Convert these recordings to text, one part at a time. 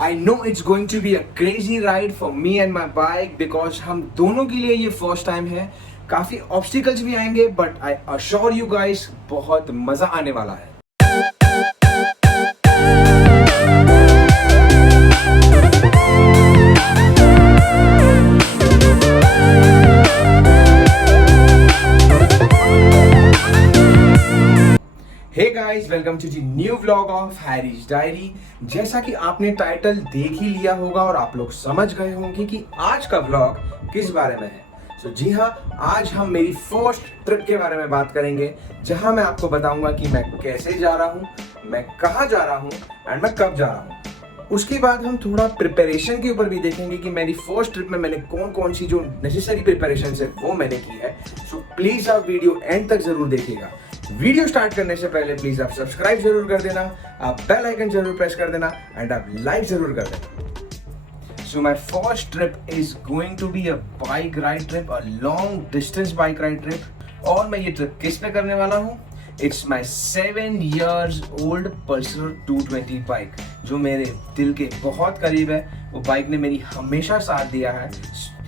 I know it's going to be a crazy ride for me and my bike because हम दोनों के लिए ये फर्स्ट टाइम है। काफ़ी ऑब्स्टिकल्स भी आएंगे but I assure you guys बहुत मज़ा आने वाला है। Hey guys, welcome to the new vlog of Harry's diary. जैसा कि आपने टाइटल देख ही लिया होगा और आप लोग समझ गए होंगे कि आज का व्लॉग किस बारे में है। तो जी हाँ, आज हम मेरी फर्स्ट ट्रिप के बारे में बात करेंगे, जहां मैं आपको बताऊंगा कि मैं कैसे जा रहा हूँ, मैं कहाँ जा रहा हूँ एंड मैं कब जा रहा हूँ। उसके बाद हम थोड़ा प्रिपरेशन के ऊपर भी देखेंगे कि मेरी फर्स्ट ट्रिप में मैंने कौन कौन सी जो नेसेसरी प्रिपरेशन है वो मैंने की है। सो प्लीज आप वीडियो एंड तक जरूर देखिएगा। वीडियो स्टार्ट करने से पहले प्लीज आप सब्सक्राइब जरूर कर देना, आप बेल आइकन जरूर प्रेस कर देना एंड आप लाइक जरूर कर देना। So my first trip is going to be a bike ride trip, a long distance bike ride trip. और मैं ये ट्रिप किस पे करने वाला हूँ? It's my 7 years old Pulsar 220 bike, जो मेरे दिल के बहुत करीब है। वो बाइक ने मेरी हमेशा साथ दिया है,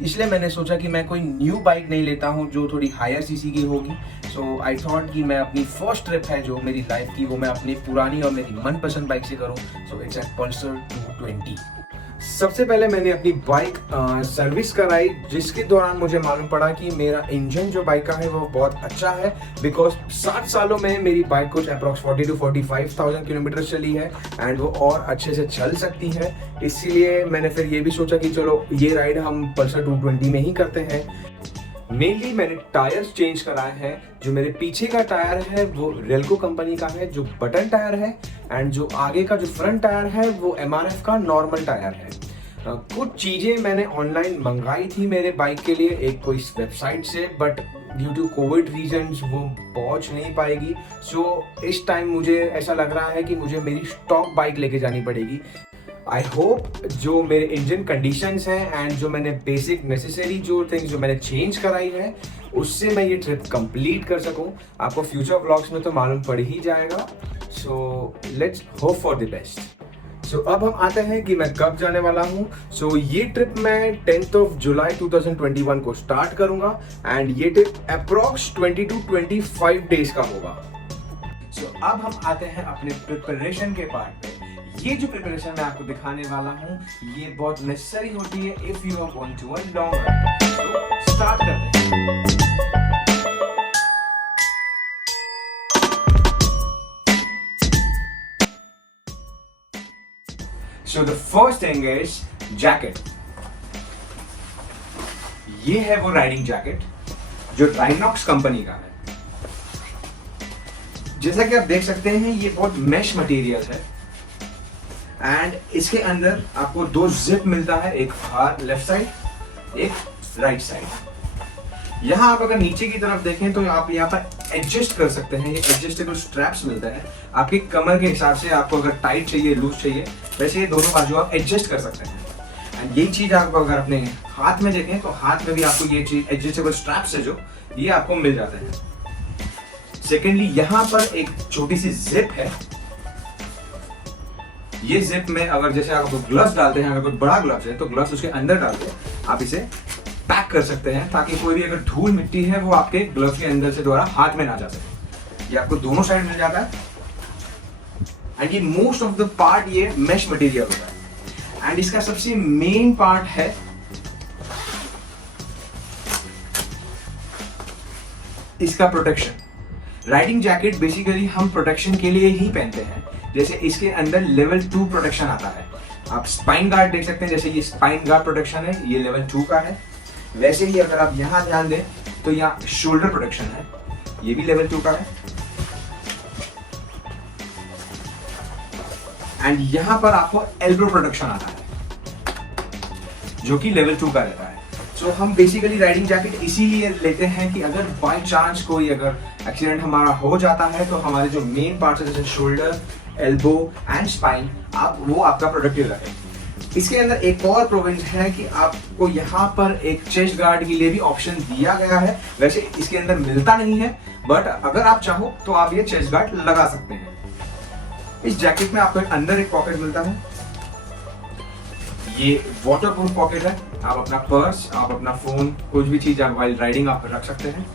इसलिए मैंने सोचा कि मैं कोई न्यू बाइक नहीं लेता हूँ जो थोड़ी हायर सीसी की होगी। सो आई थॉट कि मैं अपनी फर्स्ट ट्रिप है जो मेरी लाइफ की, वो मैं अपनी पुरानी और मेरी मनपसंद बाइक से करूँ। So it's a Pulsar 220। सबसे पहले मैंने अपनी बाइक सर्विस कराई, जिसके दौरान मुझे मालूम पड़ा कि मेरा इंजन जो बाइक का है वो बहुत अच्छा है। बिकॉज 7 सालों में मेरी बाइक कुछ अप्रॉक्स 40 to 45,000 किलोमीटर चली है एंड वो और अच्छे से चल सकती है। इसीलिए मैंने फिर ये भी सोचा कि चलो ये राइड हम पल्सर 220 में ही करते हैं। मेनली मैंने टायर्स चेंज कराए हैं। जो मेरे पीछे का टायर है वो रेलको कंपनी का है, जो बटन टायर है, एंड जो आगे का जो फ्रंट टायर है वो MRF का नॉर्मल टायर है। कुछ चीज़ें मैंने ऑनलाइन मंगाई थी मेरे बाइक के लिए एक कोई वेबसाइट से, but due to Covid reasons वो पहुंच नहीं पाएगी। सो इस टाइम मुझे ऐसा लग रहा है कि मुझे मेरी स्टॉक बाइक लेके जानी पड़ेगी। आई होप जो मेरे इंजन कंडीशंस हैं एंड जो मैंने बेसिक नेसेसरी जो थिंग्स जो मैंने चेंज कराई है उससे मैं ये ट्रिप कंप्लीट कर सकूं। आपको फ्यूचर व्लॉग्स में तो मालूम पड़ ही जाएगा। So let's hope for the best. So अब हम आते हैं कि मैं कब जाने वाला हूँ। सो ये ट्रिप मैं 10th जुलाई 2021 को स्टार्ट करूंगा एंड ये ट्रिप अप्रॉक्स 20 to 25 डेज का होगा। सो अब हम आते हैं अपने प्रिपरेशन के पार्ट पे। ये जो प्रिपरेशन मैं आपको दिखाने वाला हूँ ये बहुत नेसेसरी होती है if you are going to a long ride. So start करते हैं। So the first thing is jacket. ये है वो राइडिंग जैकेट जो राइनॉक्स कंपनी का है। जैसा कि आप देख सकते हैं ये बहुत मैश मटेरियल है एंड इसके अंदर आपको 2 जिप मिलता है, एक बाहर लेफ्ट साइड, एक राइट साइड। यहाँ आप अगर नीचे की तरफ देखें तो आप यहाँ पर एडजस्ट कर सकते हैं। ये एडजस्टेबल स्ट्रैप्स मिलता है आपकी कमर के हिसाब से। आपको अगर टाइट चाहिए, लूज चाहिए, वैसे ये दोनों बाजू आप एडजस्ट कर सकते हैं। एंड यही चीज आप अगर अपने हाथ में देखें तो हाथ में भी आपको ये चीज एडजस्टेबल स्ट्रैप्स है जो ये आपको मिल जाते हैं। सेकेंडली यहाँ पर एक छोटी सी जिप है। ये जिप में अगर जैसे आप ग्लव्स डालते हैं, अगर कोई बड़ा ग्लव्स है तो ग्लव्स उसके अंदर डाल के आप इसे पैक कर सकते हैं, ताकि कोई भी अगर धूल मिट्टी है वो आपके ग्लव्स के अंदर से द्वारा हाथ में ना जा सके। ये आपको दोनों साइड मिल जाता है एंड ये मोस्ट ऑफ द पार्ट ये मैश मटेरियल होता है। एंड इसका सबसे मेन पार्ट है इसका प्रोटेक्शन। राइडिंग जैकेट बेसिकली हम प्रोटेक्शन के लिए ही पहनते हैं। जैसे इसके अंदर लेवल 2 प्रोटेक्शन आता है। आप स्पाइन गार्ड देख सकते हैं, जैसे ये स्पाइन गार्ड प्रोटेक्शन है, ये लेवल 2 का है। वैसे ही अगर आप यहाँ ध्यान दें तो यहाँ शोल्डर प्रोटेक्शन है, ये भी लेवल 2 का है। एंड यहाँ पर आपको एल्बो प्रोटेक्शन आता है जो कि लेवल 2 का रहता है। सो हम बेसिकली राइडिंग जैकेट इसीलिए लेते हैं कि अगर बाय चांस कोई अगर एक्सीडेंट हमारा हो जाता है तो हमारे जो मेन पार्ट्स है जैसे शोल्डर, एल्बो एंड स्पाइन, आप वो आपका प्रोटेक्टिव रहे। इसके अंदर एक और प्रोविजन है कि आपको यहाँ पर एक चेस्ट गार्ड के लिए भी ऑप्शन दिया गया है। वैसे इसके अंदर मिलता नहीं है, बट अगर आप चाहो तो आप ये चेस्ट गार्ड लगा सकते हैं। इस जैकेट में आपको अंदर एक पॉकेट मिलता है ये वाटर प्रूफ पॉकेट है, आप अपना पर्स, आप अपना फोन, कुछ भी चीज आप वाइल राइडिंग आप रख सकते हैं।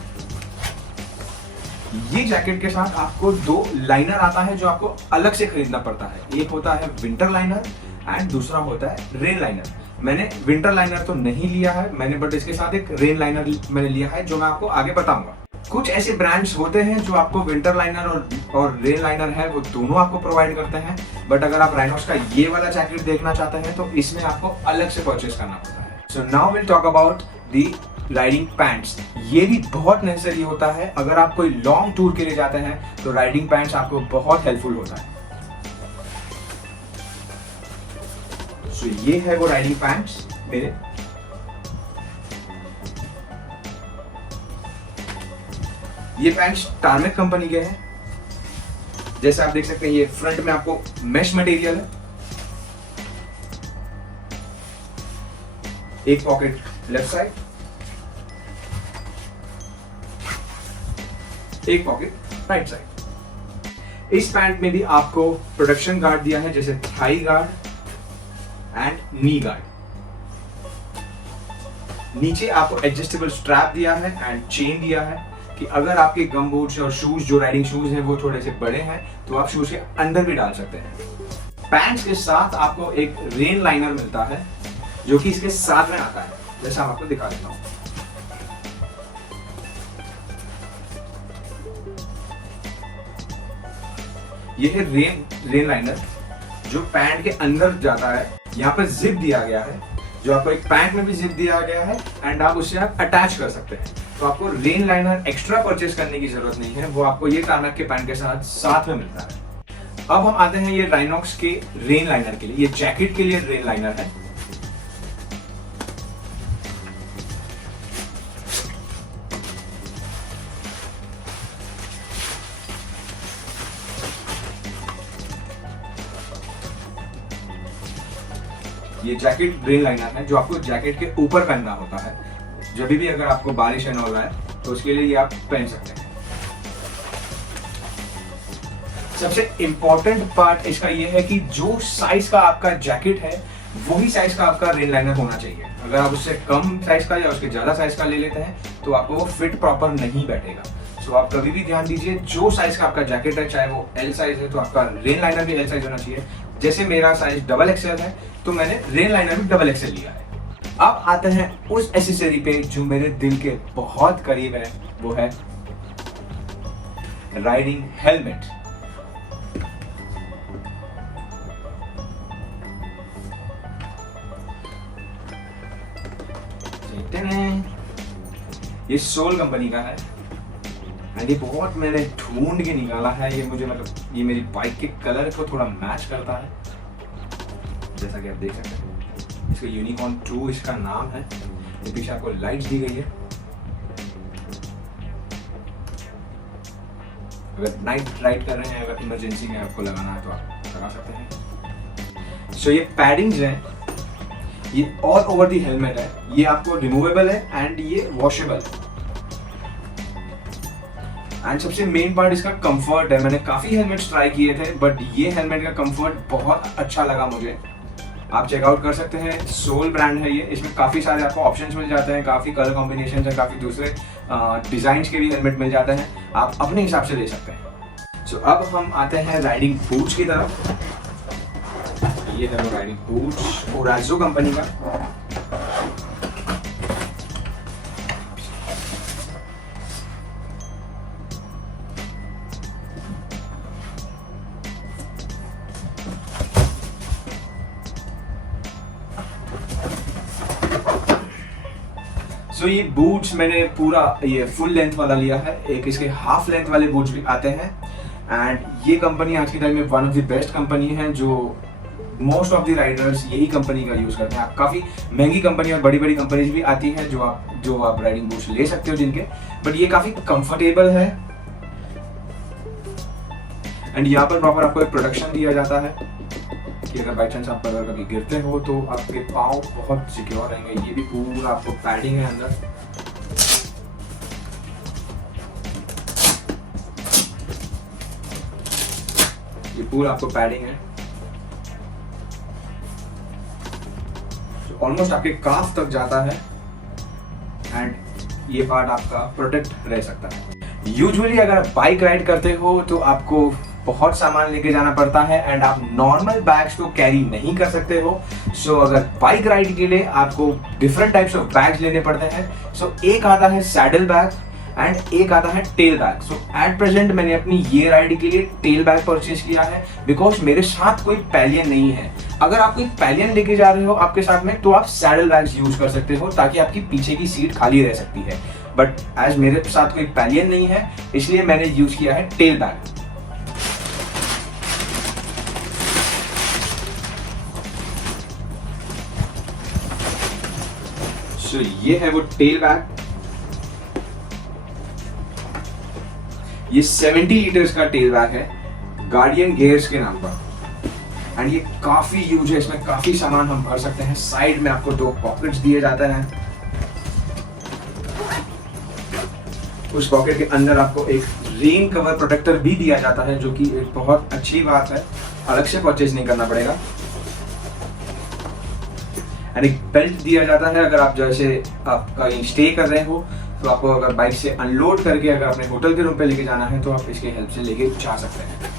ये जैकेट के साथ आपको 2 लाइनर आता है जो आपको अलग से खरीदना पड़ता है। एक होता है विंटर लाइनर एंड दूसरा होता है रेन लाइनर। मैंने विंटर लाइनर तो नहीं लिया है मैंने, बट इसके साथ एक रेन लाइनर मैंने लिया है जो मैं आपको आगे बताऊंगा। कुछ ऐसे ब्रांड्स होते हैं जो आपको विंटर लाइनर और रेन लाइनर है वो दोनों आपको प्रोवाइड करते हैं, बट अगर आप राइनॉक्स का ये वाला जैकेट देखना चाहते हैं तो इसमें आपको अलग से परचेज करना पड़ता है। So now will talk about the riding pants. ये भी बहुत नेसेसरी होता है अगर आप कोई लॉन्ग टूर के लिए जाते हैं तो राइडिंग पैंट्स आपको बहुत हेल्पफुल होता है। सो ये है वो राइडिंग पैंट्स मेरे। ये पैंट्स टार्मेक कंपनी के हैं। जैसे आप देख सकते हैं ये फ्रंट में आपको मेश मटेरियल है, एक पॉकेट लेफ्ट साइड, एक पॉकेट राइट साइड। इस पैंट में भी आपको प्रोटेक्शन गार्ड दिया है, जैसे thigh guard and knee guard. नीचे आपको एडजस्टेबल स्ट्रैप दिया है एंड चेन दिया है कि अगर आपके गम बूट्स और शूज जो राइडिंग शूज हैं वो थोड़े से बड़े हैं तो आप शूज के अंदर भी डाल सकते हैं। पैंट्स के साथ आपको एक रेन लाइनर मिलता है जो कि इसके साथ में आता है, जैसा मैं आपको दिखा देता हूं। यह है रेन लाइनर जो पैंट के अंदर जाता है। यहाँ पर जिप दिया गया है जो आपको एक पैंट में भी जिप दिया गया है एंड आप उससे आप अटैच कर सकते हैं। तो आपको रेन लाइनर एक्स्ट्रा परचेज करने की जरूरत नहीं है, वो आपको ये टार्मेक के पैंट के साथ में मिलता है। अब हम आते हैं ये राइनॉक्स के रेन लाइनर के लिए। ये जैकेट के लिए रेन लाइनर है। ये जैकेट रेन लाइनर है जो आपको जैकेट के ऊपर पहनना होता है। जब भी अगर आपको बारिश है हो रहा है तो उसके लिए ये आप पहन सकते हैं। सबसे इंपॉर्टेंट पार्ट इसका ये है कि जो साइज का आपका जैकेट है वही साइज का आपका रेन लाइनर होना चाहिए। अगर आप उससे कम साइज का या उसके ज्यादा साइज का ले लेते हैं तो आपको वो फिट प्रॉपर नहीं बैठेगा। सो आप कभी भी ध्यान दीजिए, जो साइज का आपका जैकेट है, चाहे वो एल साइज है तो आपका रेन लाइनर भी एल साइज होना चाहिए। जैसे मेरा साइज डबल एक्सएल है तो मैंने रेन लाइनर भी डबल एक्सएल लिया है। अब आते हैं उस एसेसरी पे जो मेरे दिल के बहुत करीब है, वो है राइडिंग हेलमेट। ये सोल कंपनी का है एंड ये बहुत मैंने ढूंढ के निकाला है। ये मुझे मतलब ये मेरी बाइक के कलर को थोड़ा मैच करता है, जैसा कि आप देख सकते हैं। इसका यूनिकॉर्न 2 इसका नाम है। ये पीछे आपको लाइट्स दी गई है। अगर नाइट राइड कर रहे हैं, अगर इमरजेंसी में आपको लगाना है तो आप लगा सकते हैं। सो ये पैडिंग्स हैं, ये ऑल ओवर दी हेलमेट है। ये आपको रिमूवेबल है एंड ये वॉशेबल है। एंड सबसे मेन पार्ट इसका कंफर्ट है। मैंने काफी हेलमेट्स ट्राई किए थे बट ये हेलमेट का कंफर्ट बहुत अच्छा लगा मुझे। आप चेकआउट कर सकते हैं, सोल ब्रांड है ये। इसमें काफ़ी सारे आपको ऑप्शंस मिल जाते हैं, काफ़ी कलर कॉम्बिनेशन है, काफ़ी दूसरे डिज़ाइंस के भी हेलमेट मिल जाते हैं, आप अपने हिसाब से ले सकते हैं। सो अब हम आते हैं राइडिंग बूट्स की तरफ। ये है राइडिंग बूट्स ओराजो कंपनी का। सो ये बूट्स मैंने पूरा ये फुल लेंथ वाला लिया है। एक इसके हाफ लेंथ वाले बूट्स भी आते हैं एंड ये कंपनी आज के टाइम में one of the best company है जो मोस्ट ऑफ द राइडर्स यही कंपनी का यूज करते हैं। काफी महंगी कंपनी और बड़ी बड़ी कंपनीज भी आती है जो आप राइडिंग बूट्स ले सकते हो जिनके, बट ये काफी कंफर्टेबल है एंड यहाँ पर प्रॉपर आपको एक प्रोटेक्शन दिया जाता है कि अगर बाई चांस आप अगर कभी गिरते हो तो आपके पाँव बहुत सिक्योर रहेंगे। ये भी पूरा आपको पैडिंग है अंदर। ये पूरा आपको पैडिंग है। जो ऑलमोस्ट आपके काफ तक जाता है एंड ये पार्ट आपका प्रोटेक्ट रह सकता है। यूजुअली अगर आप बाइक राइड करते हो तो आपको बहुत सामान लेके जाना पड़ता है एंड आप नॉर्मल बैग्स को कैरी नहीं कर सकते हो। सो अगर बाइक राइड के लिए आपको डिफरेंट टाइप्स ऑफ बैग्स लेने पड़ते हैं। सो एक आता है सैडल बैग एंड एक आता है tell bag. So at present मैंने अपनी ये राइड के लिए टेल बैग परचेज किया है बिकॉज मेरे साथ कोई पैलियन नहीं है। अगर आप कोई पैलियन लेके जा रहे हो आपके साथ में तो आप सैडल बैग्स यूज कर सकते हो ताकि आपकी पीछे की सीट खाली रह सकती है। बट एज मेरे साथ कोई पैलियन नहीं है इसलिए मैंने यूज किया है टेल बैग। सो ये है वो टेल बैग। ये 70 लीटर्स का टेल बैग है गार्डियन गियर्स के नाम पर एंड ये काफी यूज है। इसमें काफी सामान हम भर सकते हैं। साइड में आपको 2 पॉकेट्स दिए जाते हैं। उस पॉकेट के अंदर आपको एक रेन कवर प्रोटेक्टर भी दिया जाता है जो कि एक बहुत अच्छी बात है, अलग से परचेज नहीं करना पड़ेगा। एंड एक बेल्ट दिया जाता है अगर आप जैसे आप कहीं स्टे कर रहे हो तो आपको अगर बाइक से अनलोड करके अगर अपने होटल के रूम पे लेके जाना है तो आप इसके हेल्प से लेके जा सकते हैं।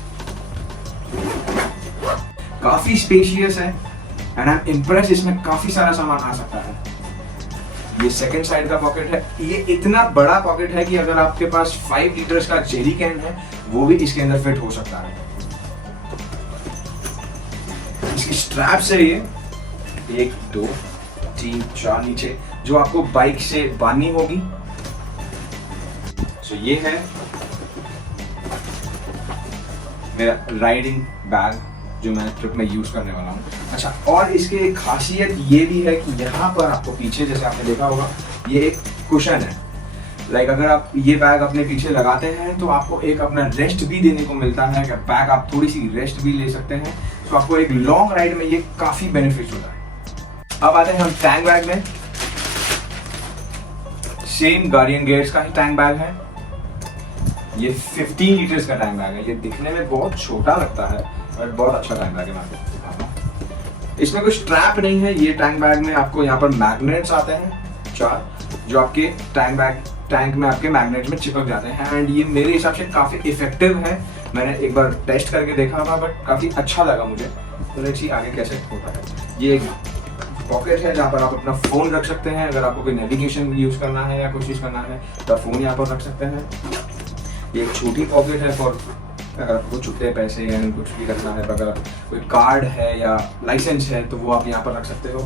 काफी स्पेशियस है एंड आई एम इम्प्रेस। इसमें काफी सारा सामान आ सकता है। ये सेकंड साइड का पॉकेट है। ये इतना बड़ा पॉकेट है कि अगर आपके पास 5 लीटर्स का जेरी कैन है वो भी इसके अंदर फिट हो सकता है। इसकी स्ट्रैप्स है ये 1 2 3 4 नीचे जो आपको बाइक से बांधनी होगी। तो ये है मेरा राइडिंग बैग जो मैं ट्रिप में यूज करने वाला हूँ। अच्छा, और इसकी एक खासियत ये भी है कि यहाँ पर आपको पीछे जैसे आपने देखा होगा ये एक कुशन है। लाइक अगर आप ये बैग अपने पीछे लगाते हैं तो आपको एक अपना रेस्ट भी देने को मिलता है। अगर बैग आप थोड़ी सी रेस्ट भी ले सकते हैं तो आपको एक लॉन्ग राइड में ये काफी बेनिफिट होता है। अब आते हैं हम टैंक बैग में। सेम गार्डियन गियर्स का ही टैंक बैग है। ये 15 लीटर्स का टैंक बैग है। ये दिखने में बहुत छोटा लगता है बट बहुत अच्छा टैंक बैग है। मैं आपको दिखाता हूं। इसमें कोई स्ट्रैप नहीं है। ये टैंक बैग में आपको यहाँ पर मैग्नेट्स आते हैं 4 जो आपके टैंक में आपके मैग्नेट में चिपक जाते हैं एंड ये मेरे हिसाब से काफी इफेक्टिव है। मैंने एक बार टेस्ट करके देखा था बट काफी अच्छा लगा मुझे। तो देखिए आगे कैसे होता है। ये एक पॉकेट है जहाँ पर आप अपना फोन रख सकते हैं। अगर आपको कोई नेविगेशन यूज करना है या कुछ यूज करना है तो आप फोन यहाँ पर रख सकते हैं। ये एक छोटी पॉकेट है फॉर अगर आपको छुट्टे पैसे या कुछ भी रखना है। अगर कोई कार्ड है या लाइसेंस है तो वो आप यहाँ पर रख सकते हो।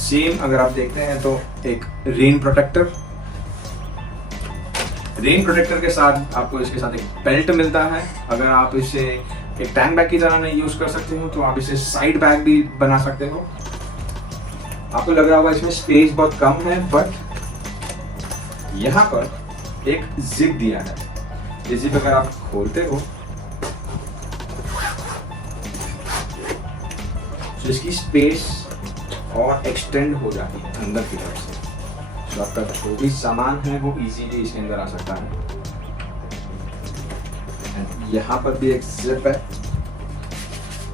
सेम अगर आप देखते हैं तो एक रेन प्रोटेक्टर के साथ आपको इसके साथ एक बेल्ट मिलता है। अगर आप इसे एक टैंक बैग की तरह नहीं यूज कर सकते हो तो आप इसे साइड बैग भी बना सकते हो। आपको लग रहा होगा इसमें स्पेस बहुत कम है बट यहाँ पर एक जिप दिया है। ये जिप अगर आप खोलते हो तो इसकी स्पेस और एक्सटेंड हो जाती है अंदर की तरफ से। तो आपका जो भी सामान है वो इजीली इसके अंदर आ सकता है। यहाँ पर भी एक जिप है।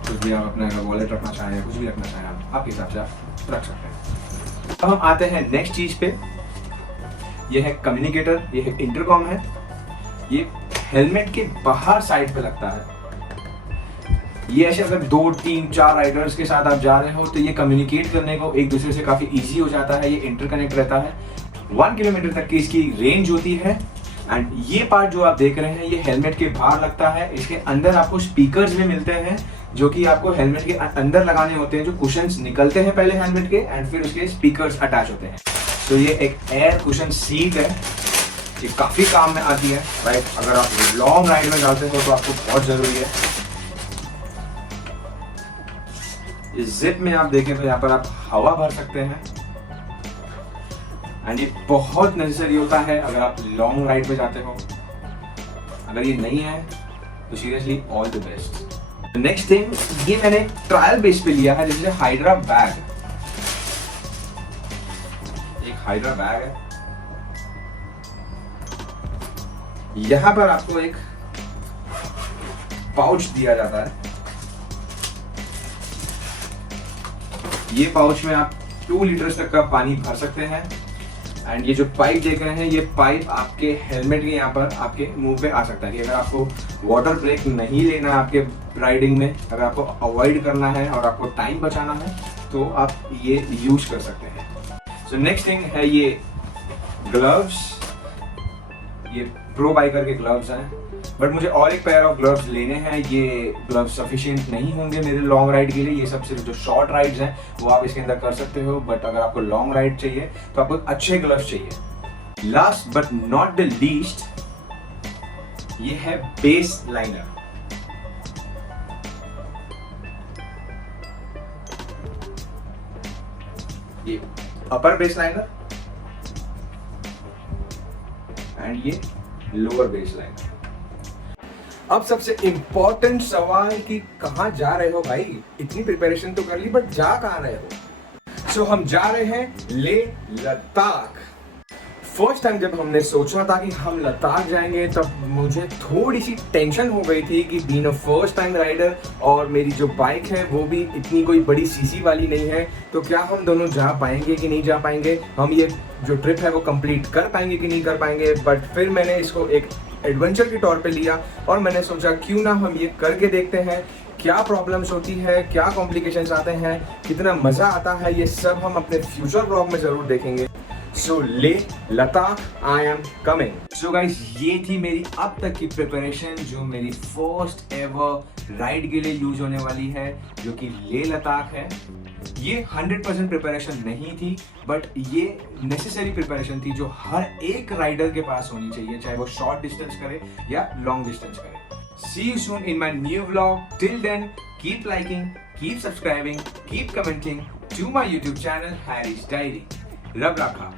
कुछ भी आप अपना वॉलेट रखना चाहें या कुछ भी रखना चाहें आपके हिसाब से आप रख सकते हैं। अब हम आते हैं नेक्स्ट चीज पे। ये है कम्युनिकेटर। ये है इंटरकॉम है। ये हेलमेट के बाहर साइड पे लगता है। ये ऐसे अगर 2 3 4 राइडर्स के साथ आप जा रहे हो तो ये कम्युनिकेट करने को एक दूसरे से काफी इजी हो जाता है। ये इंटरकनेक्ट रहता है। 1 किलोमीटर तक की इसकी रेंज होती है एंड ये पार्ट जो आप देख रहे हैं ये हेलमेट के बाहर लगता है। इसके अंदर आपको स्पीकर्स भी मिलते हैं जो कि आपको हेलमेट के अंदर लगाने होते हैं। जो कुशन्स निकलते हैं पहले हेलमेट के एंड फिर उसके स्पीकर्स अटैच होते हैं। तो ये एक एयर कुशन सीट है। ये काफी काम में आती है। राइट, अगर आप लॉन्ग राइड में जाते हो तो आपको बहुत जरूरी है। इस जिप में आप देखें तो यहाँ पर आप हवा भर सकते हैं एंड ये बहुत नेसेसरी होता है अगर आप लॉन्ग राइड पे जाते हो। अगर ये नहीं है तो seriously all the best. Next thing, ये मैंने ट्रायल बेस पे लिया है जैसे हाइड्रा बैग। एक हाइड्रा बैग है। यहां पर आपको एक पाउच दिया जाता है। ये पाउच में आप 2 लीटर तक का पानी भर सकते हैं। एंड ये जो पाइप देख रहे हैं, ये पाइप आपके हेलमेट के यहाँ पर आपके मुंह पे आ सकता है कि अगर आपको वाटर ब्रेक नहीं लेना है आपके राइडिंग में, अगर आपको अवॉइड करना है और आपको टाइम बचाना है, तो आप ये यूज कर सकते हैं। सो नेक्स्ट थिंग है ये ग्लव्स। ये प्रो बाइकर के ग्लव्स हैं, बट मुझे और एक पेयर ऑफ ग्लव्स लेने हैं। ये ग्लव्स सफिशिएंट नहीं होंगे मेरे लॉन्ग राइड के लिए। ये सब सिर्फ जो शॉर्ट राइड्स हैं वो आप इसके अंदर कर सकते हो, बट अगर आपको लॉन्ग राइड चाहिए तो आपको अच्छे ग्लव्स चाहिए। Last but not the least, ये है बेस लाइनर। ये अपर बेस लाइनर एंड ये लोअर बेस लाइनर। अब सबसे इंपॉर्टेंट सवाल कि कहाँ जा रहे हो भाई? इतनी प्रिपरेशन तो कर ली, बट जा कहाँ रहे हो? सो हम जा रहे हैं लेह लद्दाख। फर्स्ट टाइम जब हमने सोचा था कि हम लद्दाख जाएंगे, तब मुझे थोड़ी सी टेंशन हो गई थी कि being a first time rider और मेरी जो बाइक है वो भी इतनी कोई बड़ी सीसी वाली नहीं है, तो क्या हम दोनों जा पाएंगे कि नहीं जा पाएंगे, हम ये जो ट्रिप है वो कंप्लीट कर पाएंगे कि नहीं कर पाएंगे। बट फिर मैंने इसको एक एडवेंचर के तौर पे लिया और मैंने सोचा क्यों ना हम ये करके देखते हैं, क्या प्रॉब्लम्स होती है, क्या कॉम्प्लिकेशंस आते हैं, कितना मज़ा आता है, ये सब हम अपने फ्यूचर ब्लॉग में ज़रूर देखेंगे। So Leh Ladakh I am coming. So guys, ये थी मेरी अब तक की प्रिपरेशन जो मेरी फर्स्ट एवर राइड के लिए यूज होने वाली है, जो कि लेह लद्दाख है। ये 100% प्रिपरेशन नहीं थी, बट ये नेसेसरी प्रिपरेशन थी जो हर एक राइडर के पास होनी चाहिए, चाहे वो शॉर्ट डिस्टेंस करे या लॉन्ग डिस्टेंस करे। See you soon in my new vlog. Till then, keep liking, keep subscribing, keep commenting to my YouTube channel Harry's Diary. Rab Rakha.